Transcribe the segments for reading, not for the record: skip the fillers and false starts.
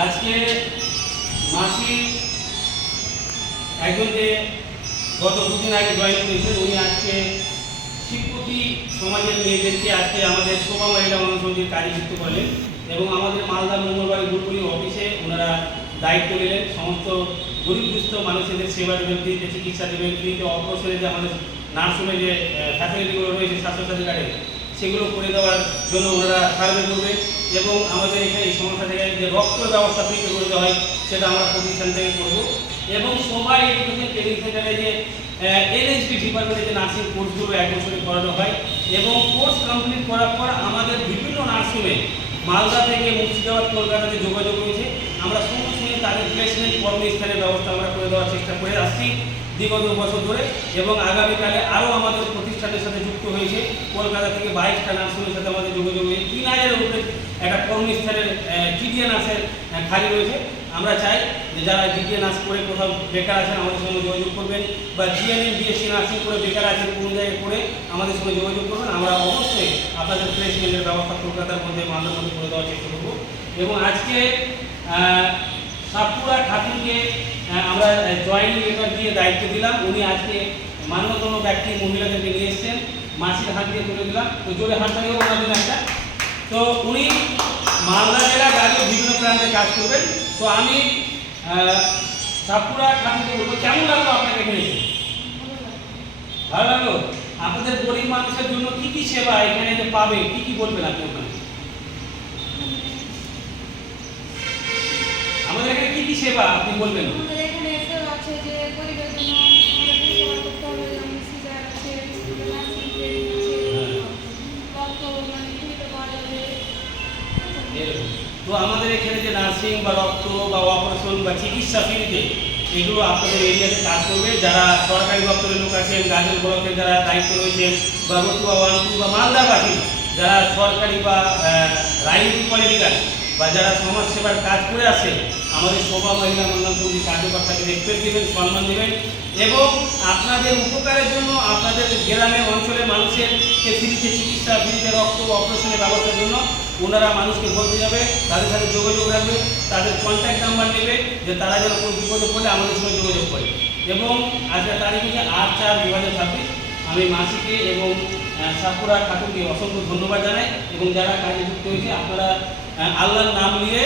আজকে মাসি একজন যে গত দুদিন আগে জয়েন করেছেন, উনি আজকে শিবপতি সমাজের মেয়েদেরকে আজকে আমাদের শোভা মহিলা মনোসমিতির কাজে যুক্ত করলেন এবং আমাদের মালদা মঙ্গলবাড়ি গুরুপুরি অফিসে ওনারা দায়িত্ব নিলেন। সমস্ত গরিব দুস্থ মানুষদের সেবা দেবেন, ফ্রিতে চিকিৎসা দেবেন, ফ্রিতে অপারেশনে যে আমাদের নার্সিংয়ে যে ফ্যাসিলিটিগুলো রয়েছে স্বাস্থ্যসাথী কার্ডে সেগুলো করে দেওয়ার জন্য ওনারা সার্ভে করবেন এবং আমাদের এখানে এই সমস্যা থেকে যে রক্ত ব্যবস্থা ফ্রিতে করে দেওয়া হয় সেটা আমরা প্রতিষ্ঠান থেকে করব এবং সবাই এডুকেশন ট্রেনিং সেন্টারে যে এনএসপি ডিপার্টমেন্টে যে নার্সিং কোর্সগুলো 1 বছরে করানো হয় এবং কোর্স কমপ্লিট করার পর আমাদের বিভিন্ন নার্সিংয়ে মালদা থেকে মুর্শিদাবাদ কলকাতাতে যোগাযোগ রয়েছে। আমরা সঙ্গে সঙ্গে তাদের প্লেসমেন্ট কর্মস্থানের ব্যবস্থা আমরা করে দেওয়ার চেষ্টা করে আসছি বিগত বছর ধরে এবং আগামীকালে আরও আমাদের প্রতিষ্ঠানের সাথে যুক্ত হয়েছে। কলকাতা থেকে 22টা নার্সিংয়ের সাথে আমাদের যোগাযোগ হয়েছে। 3000-এর উপরে একটা কর্মস্থানের জিডিএ নার্সের খালি রয়েছে। আমরা চাই যে যারা জিডিএ নার্স করে কোথাও বেকার আছেন আমাদের সঙ্গে যোগাযোগ করবেন বা জিএনএম বিএসসি নার্সিং করে বেকার আছেন কোনো জায়গায় করে আমাদের সঙ্গে যোগাযোগ করবেন। আমরা অবশ্যই আপনাদের প্লেসমেন্টের ব্যবস্থা কলকাতার মধ্যে মালদার মধ্যে করে দেওয়ার চেষ্টা করব এবং আজকে সাপুরা খাতুনকে আমরা জয়েনিং লেটার দিয়ে দায়িত্ব দিলাম। উনি আজকে মান্যতম ব্যক্তি মহিলাদেরকে নিয়ে এসছেন, মাসির হাত দিয়ে তুলে দিলাম। তো জোরে হাত তালিও ওনাদের একটা। তো উনি মালদা জেলা গাড়িও বিভিন্ন প্রান্তে কাজ করবেন। তো আমি সাপুরা খাতুনকে বলবো, কেমন লাগলো আপনাকে এখানে এসে? ভালো লাগলো? আপনাদের গরিব মানুষের জন্য কি কি সেবা এখানে যে পাবে কি কি বলবেন আপনি? ওখানে আমাদের এখানে কি কি সেবা আপনি বলবেন? আমাদের এখানে সেবা আছে যে গরিবের জন্য আমাদের সেবা করতে হবে, যেমন সিজার আছে, নার্সিং ট্রেনিং আছে, রক্ত মানে ফ্রিতে পাওয়া যাবে। তো আমাদের এখানে যে নার্সিং বা রক্ত বা অপারেশন বা চিকিৎসা ফ্রিতে এগুলো আপনাদের এরিয়াতে কাজ করবে। যারা সরকারি দপ্তরের লোক আছেন, গাজল ব্লকের যারা দায়িত্ব রয়েছেন বা রতুয়া 1-2 বা মালদাবাসী যারা সরকারি বা রাজনীতি পলিটিক্যাল বা যারা সমাজ সেবার কাজ করে আসে, আমাদের শোভা মহিলা মন্ডল সমিতির কার্যকর্তাকে রেসপেক্ট দেবেন, সম্মান দেবেন এবং আপনাদের উপকারের জন্য আপনাদের গ্রামে অঞ্চলের মানুষের ফ্রিতে চিকিৎসা, ফ্রিতে রক্ত অপারেশনের ব্যবস্থার জন্য ওনারা মানুষকে বলতে যাবে, তাদের সাথে যোগাযোগ রাখবে, তাদের কন্ট্যাক্ট নাম্বার নেবে যে তারা যেন কোনো বিপদে পড়লে আমাদের সঙ্গে যোগাযোগ করে। এবং আজকের তারিখ হচ্ছে 8/4/2026। আমি মাসিকে এবং সাপুরা খাতুনকে অসংখ্য ধন্যবাদ জানাই এবং যারা কাজে যুক্ত হয়েছে আপনারা আল্লাহর নাম নিয়ে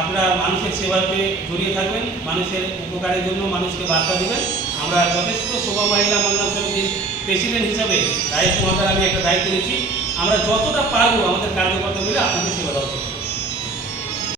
আপনারা মানুষের সেবাতে জড়িয়ে থাকবেন, মানুষের উপকারের জন্য মানুষকে বার্তা দেবেন। আমরা যথেষ্ট শোভা মহিলা মন্ডল সমিতির প্রেসিডেন্ট হিসাবে রায়েশ মহাতার আমি একটা দায়িত্ব নিচ্ছি। আমরা যতটা পারবো আমাদের কার্যকর্তা মিলে আপনাদের সেবা দেওয়া উচিত।